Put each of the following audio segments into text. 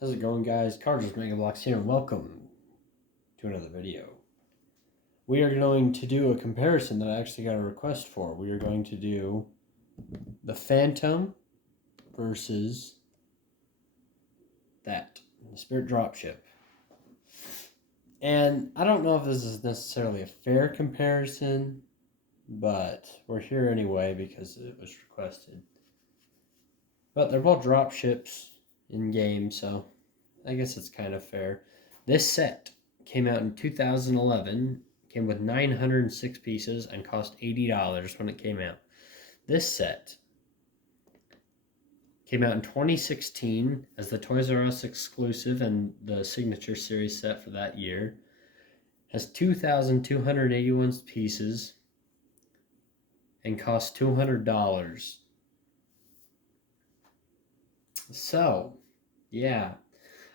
How's it going, guys? Carter's Mega Blocks here, and welcome to another video. We are going to do a comparison that I actually got a request for. We are going to do the Phantom versus the Spirit Dropship. And I don't know if this is necessarily a fair comparison, but we're here anyway because it was requested. But they're both dropships in game, so I guess it's kind of fair. This set came out in 2011, came with 906 pieces, and cost $80 when it came out. This set came out in 2016 as the Toys R Us exclusive and the Signature Series set for that year. Has 2,281 pieces and costs $200. So, yeah.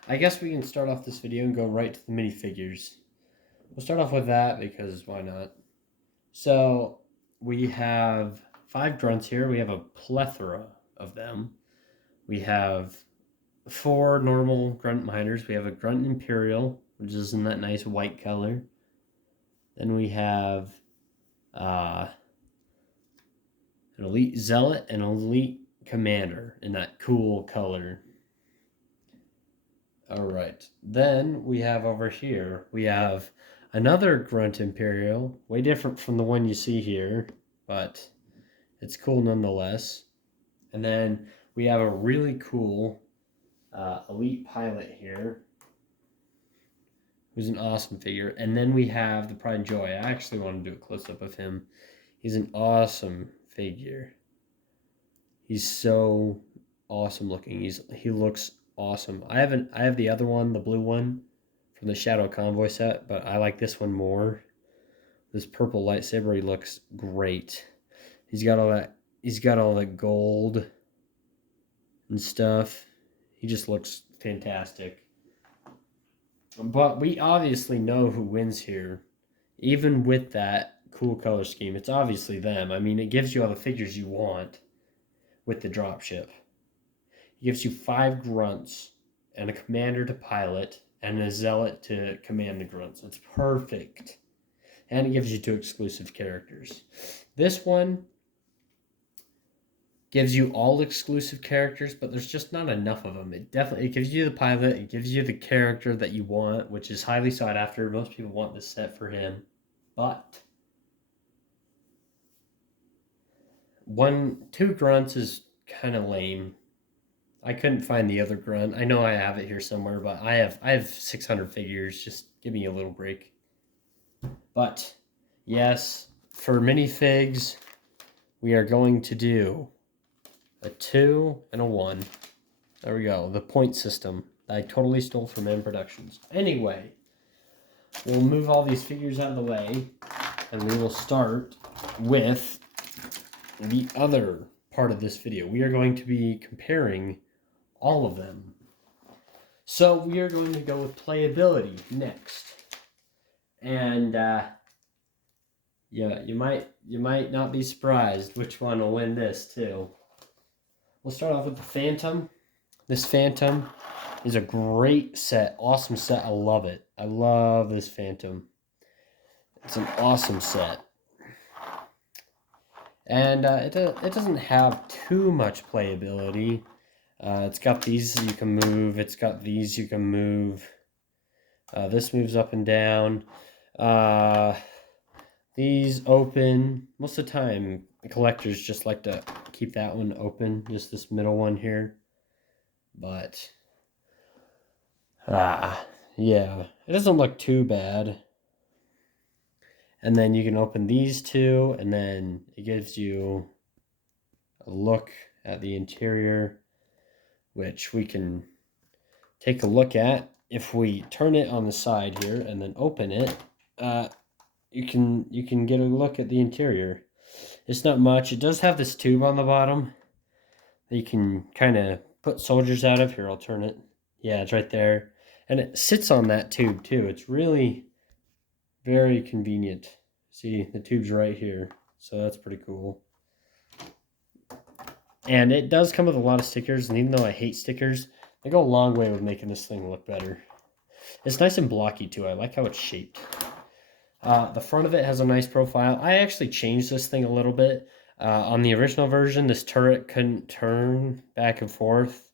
I guess we can start off this video and go right to the minifigures. We'll start off with that because why not? So we have 5 grunts here. We have a plethora of them. We have 4 normal grunt miners. We have a grunt imperial, which is in that nice white color. Then we have an elite zealot and an elite commander in that cool color. Alright, then we have over here, we have another Grunt Imperial, way different from the one you see here, but it's cool nonetheless. And then we have a really cool elite pilot here, who's an awesome figure. And then we have the Pride and Joy. I actually want to do a close-up of him. He's an awesome figure. He's so awesome looking. He looks awesome. I have the other one, the blue one from the Shadow Convoy set, but I like this one more. This purple lightsaber, he looks great. He's got all that gold and stuff. He just looks fantastic. But we obviously know who wins here. Even with that cool color scheme, it's obviously them. I mean, it gives you all the figures you want with the dropship. It gives you 5 grunts and a commander to pilot and a zealot to command the grunts. It's perfect. And it gives you 2 exclusive characters. This one gives you all exclusive characters, but there's just not enough of them. It gives you the pilot, it gives you the character that you want, which is highly sought after. Most people want this set for him. But 2 grunts is kind of lame. I couldn't find the other grunt. I know I have it here somewhere, but I have 600 figures. Just give me a little break. But yes, for minifigs, we are going to do a 2 and a 1. There we go. The point system that I totally stole from M Productions. Anyway, we'll move all these figures out of the way, and we will start with the other part of this video. We are going to be comparing all of them. So we are going to go with playability next. And yeah, you might not be surprised which one will win this too. We'll start off with the Phantom. This Phantom is a great set, awesome set. I love it. I love this Phantom. It's an awesome set. And it doesn't have too much playability. It's got these you can move. It's got these you can move. This moves up and down. These open. Most of the time, collectors just like to keep that one open. Just this middle one here. But, yeah. It doesn't look too bad. And then you can open these 2, and then it gives you a look at the interior, which we can take a look at. If we turn it on the side here and then open it, you can get a look at the interior. It's not much. It does have this tube on the bottom that you can kind of put soldiers out of. Here, I'll turn it. Yeah, it's right there. And it sits on that tube too. It's really very convenient. See, the tube's right here, so that's pretty cool. And it does come with a lot of stickers, and even though I hate stickers, They go a long way with making this thing look better. It's nice and blocky too. I like how it's shaped. The front of it has a nice profile. I actually changed this thing a little bit. On the original version, this turret couldn't turn back and forth.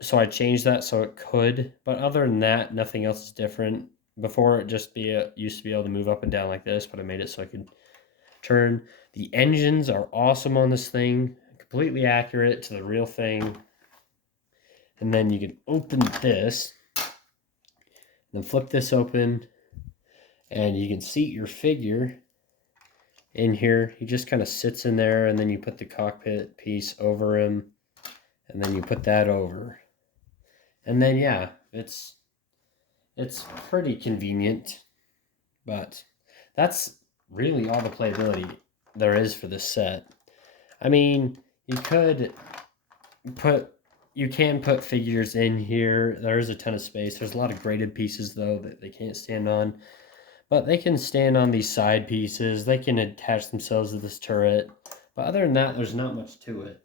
So I changed that so it could. But other than that, nothing else is different. Before it just used to be able to move up and down like this, but I made it so I could turn. The engines are awesome on this thing. Completely accurate to the real thing. And then you can open this. Then flip this open. And you can seat your figure in here. He just kind of sits in there, and then you put the cockpit piece over him, and then you put that over. And then, yeah, it's pretty convenient, but that's really all the playability there is for this set. I mean, you can put figures in here. There is a ton of space. There's a lot of graded pieces, though, that they can't stand on. But they can stand on these side pieces. They can attach themselves to this turret. But other than that, there's not much to it.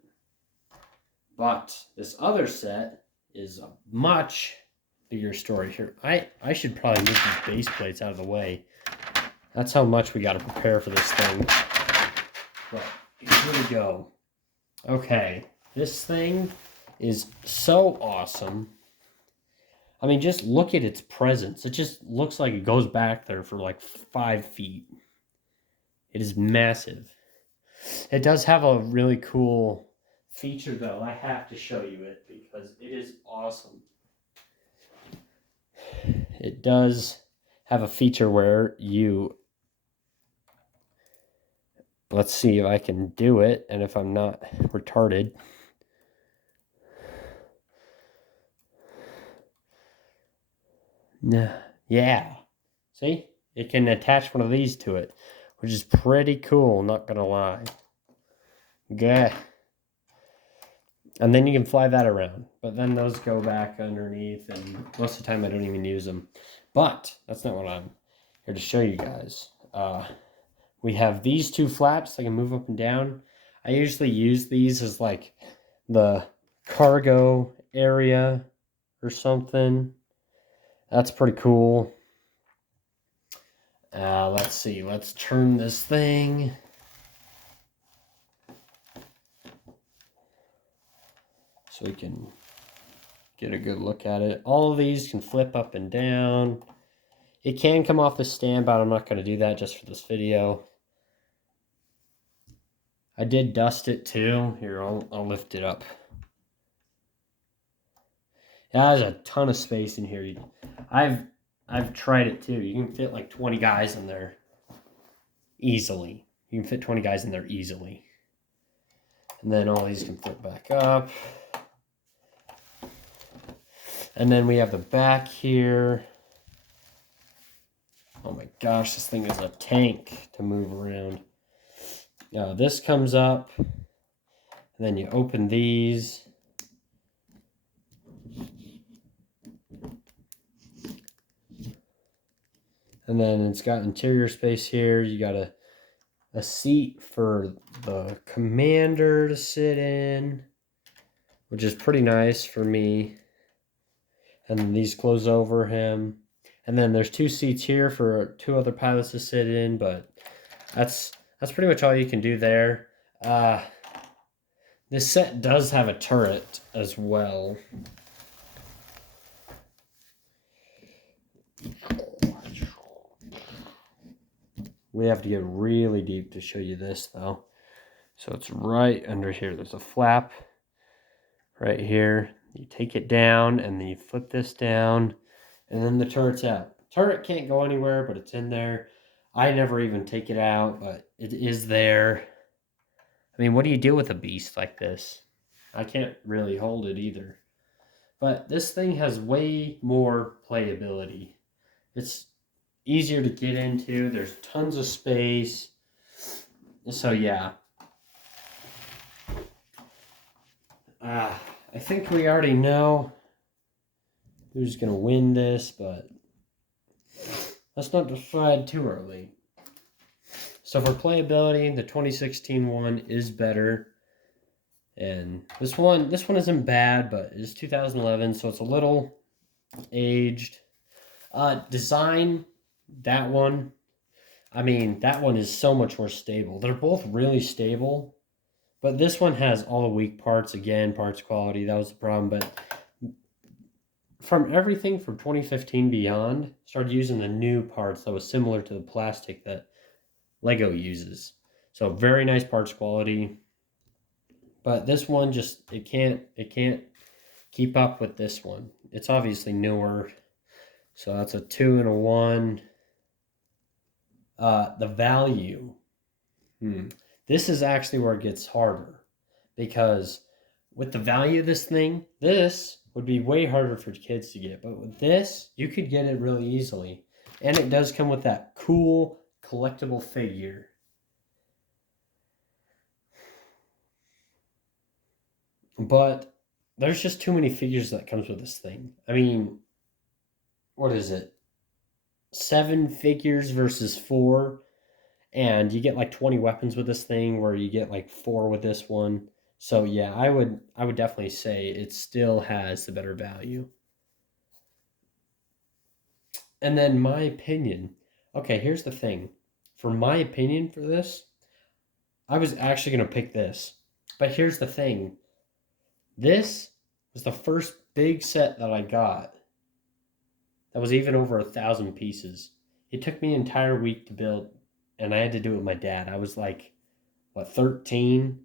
But this other set is a much bigger story here. I should probably move these base plates out of the way. That's how much we got to prepare for this thing. But here we go. Okay, this thing is so awesome. I mean, just look at its presence. It just looks like it goes back there for like 5 feet. It is massive. It does have a really cool feature, though. I have to show you it because it is awesome. It does have a feature where you... Let's see if I can do it and if I'm not retarded. Yeah. See? It can attach one of these to it, which is pretty cool, not gonna lie. Yeah. And then you can fly that around. But then those go back underneath, and most of the time I don't even use them. But that's not what I'm here to show you guys. We have these two flaps that can move up and down. I usually use these as like the cargo area or something. That's pretty cool. Let's see. Let's turn this thing. So we can get a good look at it. All of these can flip up and down. It can come off the stand, but I'm not going to do that just for this video. I did dust it too. Here, I'll lift it up. Yeah, there's a ton of space in here. I've tried it too. You can fit like 20 guys in there easily. You can fit 20 guys in there easily. And then all these can flip back up. And then we have the back here. Oh my gosh, this thing is a tank to move around. Now this comes up, and then you open these. And then it's got interior space here. You got a seat for the commander to sit in, which is pretty nice for me. And then these close over him. And then there's 2 seats here for 2 other pilots to sit in, but that's pretty much all you can do there. This set does have a turret as well. We have to get really deep to show you this, though. So it's right under here. There's a flap right here. You take it down, and then you flip this down, and then the turret's out. Turret can't go anywhere, but it's in there. I never even take it out, but it is there. I mean, what do you do with a beast like this? I can't really hold it either. But this thing has way more playability. It's easier to get into. There's tons of space. So yeah. I think we already know who's going to win this, but let's not decide too early. So for playability, the 2016 one is better. And this one isn't bad, but it's 2011, so it's a little aged. Design, that one, I mean, that one is so much more stable. They're both really stable, but this one has all the weak parts. Again, parts quality, that was the problem. But from everything from 2015 beyond, started using the new parts that was similar to the plastic that Lego uses. So very nice parts quality. But this one just it can't keep up with this one. It's obviously newer. So that's a 2 and a 1. The value. This is actually where it gets harder, because with the value of this thing, this would be way harder for kids to get. But with this, you could get it really easily. And it does come with that cool collectible figure. But there's just too many figures that comes with this thing. I mean, what is it? 7 figures versus 4. And you get like 20 weapons with this thing, where you get like 4 with this one. So yeah, I would definitely say it still has the better value. And then my opinion. Okay, here's the thing. For my opinion for this, I was actually going to pick this. But here's the thing. This was the first big set that I got that was even over 1,000 pieces. It took me an entire week to build, and I had to do it with my dad. I was like, 13?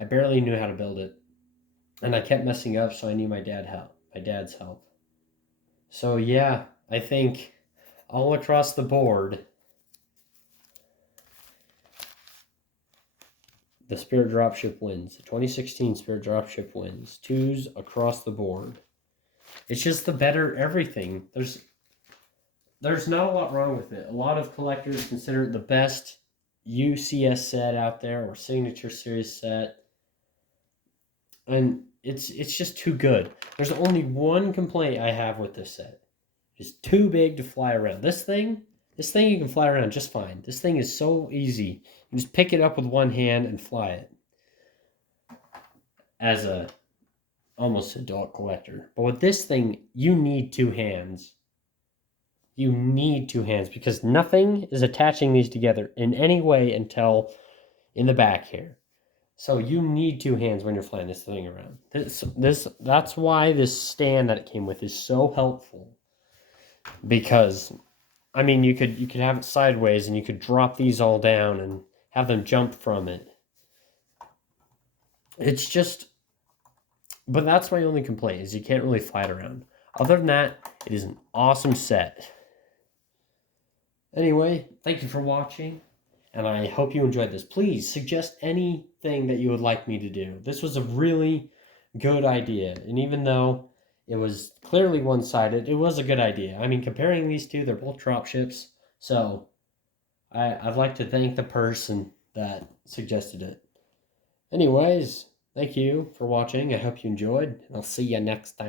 I barely knew how to build it. And I kept messing up, so I need my dad's help. So yeah, I think all across the board, the Spirit Dropship wins. The 2016 Spirit Dropship wins. 2s across the board. It's just the better everything. There's not a lot wrong with it. A lot of collectors consider it the best UCS set out there, or Signature Series set. And it's just too good. There's only one complaint I have with this set. It's too big to fly around. This thing you can fly around just fine. This thing is so easy. You just pick it up with one hand and fly it. As a almost adult collector. But with this thing, you need 2 hands. You need 2 hands, because nothing is attaching these together in any way until in the back here. So you need 2 hands when you're flying this thing around. That's why this stand that it came with is so helpful. Because, I mean, you could have it sideways, and you could drop these all down and have them jump from it. It's just, but that's my only complaint, is you can't really fly it around. Other than that, it is an awesome set. Anyway, thank you for watching, and I hope you enjoyed this. Please suggest anything that you would like me to do. This was a really good idea, and even though it was clearly one-sided, it was a good idea. I mean, comparing these two, they're both dropships, so I'd like to thank the person that suggested it. Anyways, thank you for watching. I hope you enjoyed, and I'll see you next time.